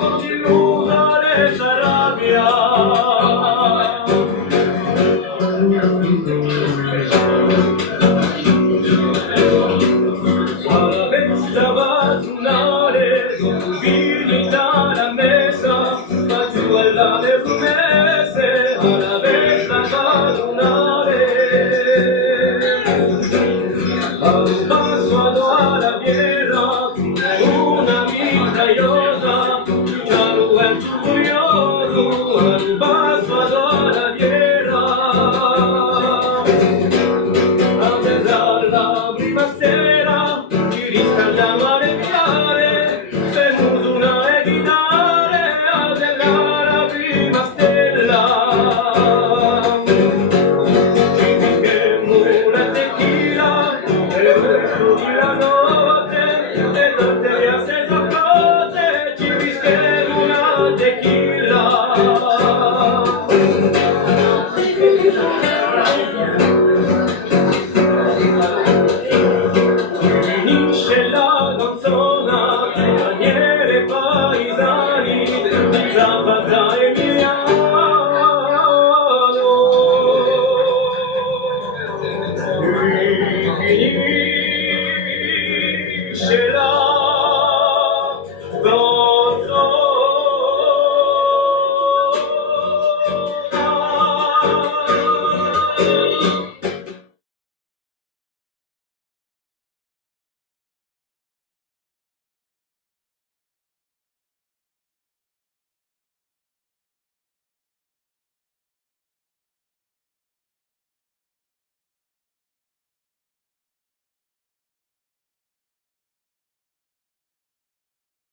con illudere rabbia. Alla festa batunare, vini dalla messa, ma giù alle promesse, alla festa batunare. Al passo alla fiera, una mitragliosa, giallo e curioso, al passo alla fiera. Dalla prima sera si riscaldava le fiare, venuto una chitarra della prima stella. Ci fischemmo una tequila e l'uso di la notte, e tante asse saccote, ci fischemmo una tequila. Finisce la canzone, maniere paesani, di Zapata Emiliano. Finisce